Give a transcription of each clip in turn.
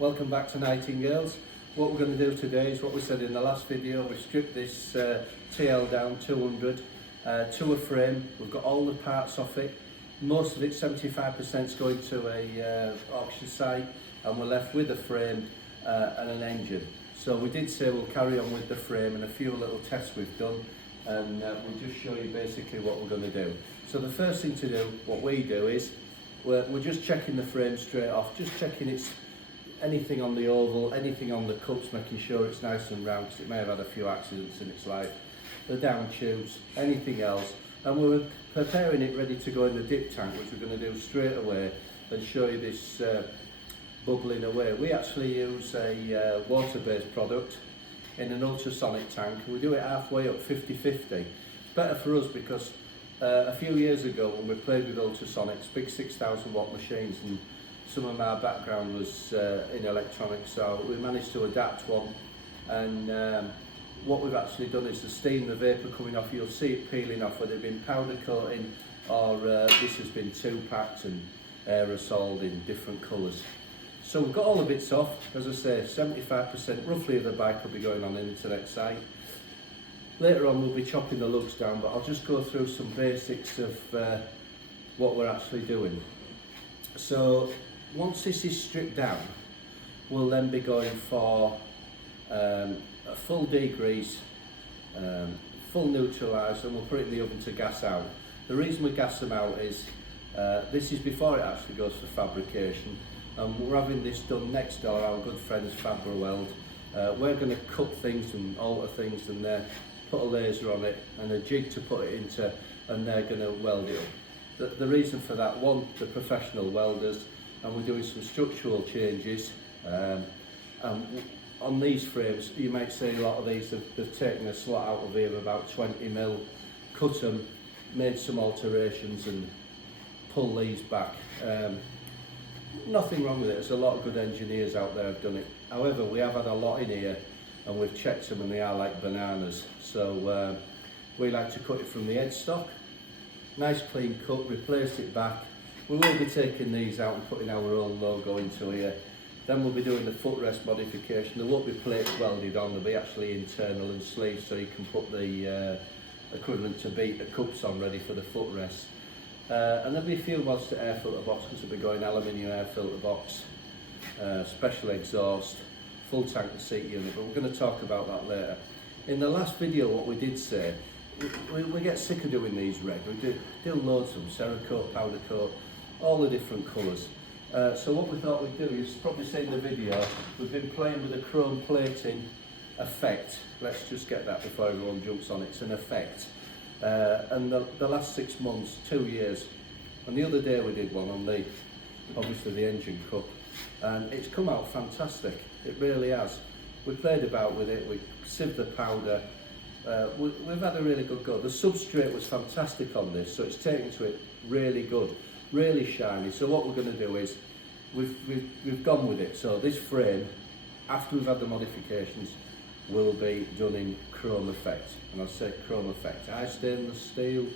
Welcome back to Nightingales. What we're going to do today is what we said in the last video. We've stripped this TL down 200 to a frame. We've got all the parts off it. Most of it, 75%, is going to a auction site, and we're left with a frame and an engine. So we did say we'll carry on with the frame and a few little tests we've done, and we'll just show you basically what we're going to do. So the first thing to do, what we do is we're just checking the frame straight off, just checking it's anything on the oval, anything on the cups, making sure it's nice and round because it may have had a few accidents in its life, the down tubes, anything else, and we're preparing it ready to go in the dip tank, which we're going to do straight away and show you this bubbling away. We actually use a water-based product in an ultrasonic tank. We do it halfway up, 50-50. It's better for us because a few years ago when we played with ultrasonics, big 6,000 watt machines, and some of our background was in electronics, so we managed to adapt one, and what we've actually done is the steam, the vapour coming off, you'll see it peeling off, whether it's been powder coating or this has been 2-packed and aerosoled in different colours. So we've got all the bits off. As I say, 75% roughly of the bike will be going on into the next site. Later on we'll be chopping the lugs down, but I'll just go through some basics of what we're actually doing. So once this is stripped down, we'll then be going for a full degrease, full neutralise, and we'll put it in the oven to gas out. The reason we gas them out is this is before it actually goes for fabrication, and we're having this done next door, our good friends Fabra Weld. We're going to cut things and alter things, and put a laser on it and a jig to put it into, and they're going to weld it up. The reason for that, one, the professional welders, and we're doing some structural changes. And on these frames, you might see a lot of these, they've taken a slot out of here of about 20mm, cut them, made some alterations and pull these back. Nothing wrong with it, there's a lot of good engineers out there have done it. However, we have had a lot in here and we've checked them and they are like bananas. So we like to cut it from the headstock. Nice clean cut, replace it back. We will be taking these out and putting our own logo into here. Then we'll be doing the footrest modification. There won't be plates welded on, they'll be actually internal and sleeves, so you can put the equivalent to beater cups on ready for the footrest. And there'll be a few mods to air filter box, because we'll be going aluminium air filter box, special exhaust, full tank and seat unit, but we're going to talk about that later. In the last video, what we did say, we get sick of doing these red. We do loads of them, Cerakote, powder coat, all the different colours. So what we thought we'd do is, probably see in the video, we've been playing with a chrome plating effect. Let's just get that before everyone jumps on it. It's an effect. And the last 6 months, 2 years, and the other day we did one on obviously the engine cup, and it's come out fantastic. It really has. We played about with it, we sieved the powder. We've had a really good go. The substrate was fantastic on this, so it's taken to it really good, really shiny. So what we're going to do is we've gone with it. So this frame, after we've had the modifications, will be done in chrome effect. And I say chrome effect, high stainless steel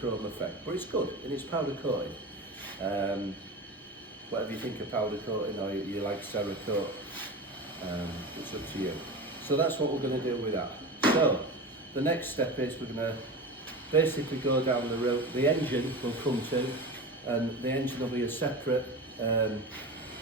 chrome effect, but it's good and it's powder coating. Whatever you think of powder coating, or you like Cerakote, it's up to you. So that's what we're going to do with that. So the next step is we're going to basically go down the route. The engine will come to, and the engine will be a separate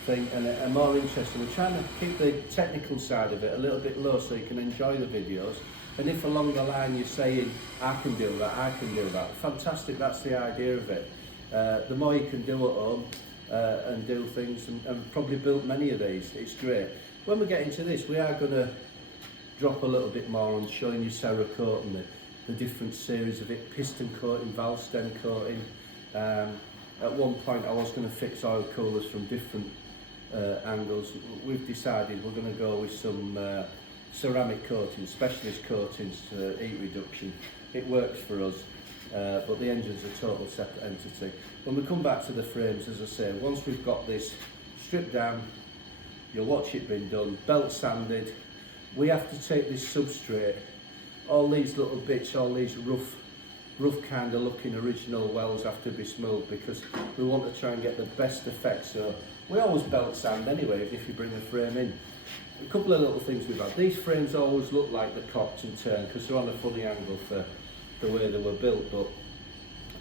thing and a more interesting. We're trying to keep the technical side of it a little bit low so you can enjoy the videos. And if along the line you're saying, I can do that, I can do that, fantastic, that's the idea of it. The more you can do at home and do things, and probably built many of these, it's great. When we get into this, we are going to drop a little bit more on showing you Cerakote and the different series of it, piston coating, valve stem coating. At one point I was going to fix oil coolers from different angles. We've decided we're going to go with some ceramic coatings, specialist coatings to heat reduction. It works for us, but the engine's a total separate entity. When we come back to the frames, as I say, once we've got this stripped down, you'll watch it being done, belt sanded. We have to take this substrate, all these little bits, all these rough kind of looking original wells have to be smooth, because we want to try and get the best effect. So We always belt sand anyway if you bring a frame in. A couple of little things we've had. These frames always look like they're cocked and turned because they're on a funny angle for the way they were built, but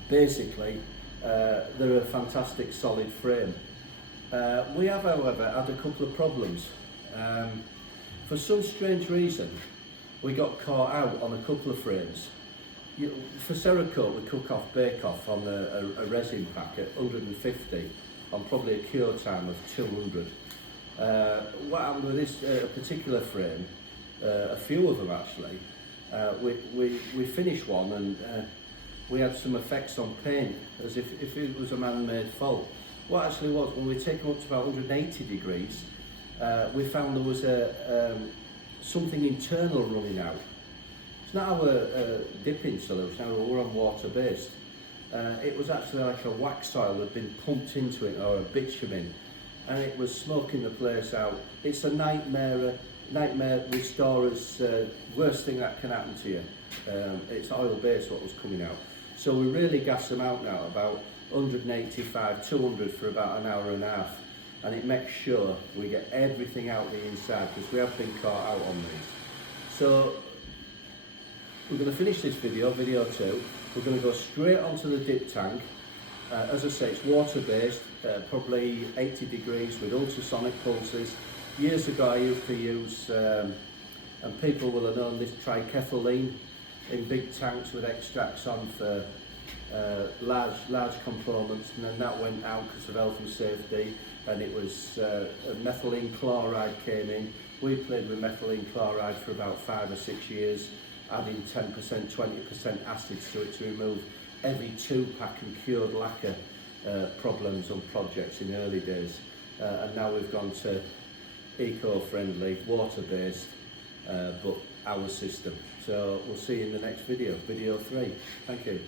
basically they're a fantastic solid frame. We have, however, had a couple of problems. For some strange reason, we got caught out on a couple of frames. For Cerakote, we cook off, bake off on a resin pack at 150 on probably a cure time of 200. What happened with this particular frame, a few of them actually, we finished one and we had some effects on paint as if it was a man-made fault. What actually was, when we take them up to about 180 degrees, we found there was something internal running out. It's not our dipping solution, we're on water based. It was actually like a wax oil that had been pumped into it, or a bitumen, and it was smoking the place out. It's a nightmare restorer's worst thing that can happen to you. It's oil based what was coming out. So we really gas them out now, about 185, 200 for about an hour and a half, and it makes sure we get everything out the inside because we have been caught out on these. So we're going to finish this video 2. We're going to go straight onto the dip tank. As I say, it's water based, probably 80 degrees with ultrasonic pulses. Years ago I used to use, and people will have known this, triethylene in big tanks with extracts on for large components, and then that went out because of health and safety, and it was methylene chloride came in. We played with methylene chloride for about 5 or 6 years, adding 10%, 20% acids to it to remove every 2-pack and cured lacquer problems on projects in the early days. And now we've gone to eco-friendly, water-based, but our system. So we'll see you in the next video, video 3. Thank you.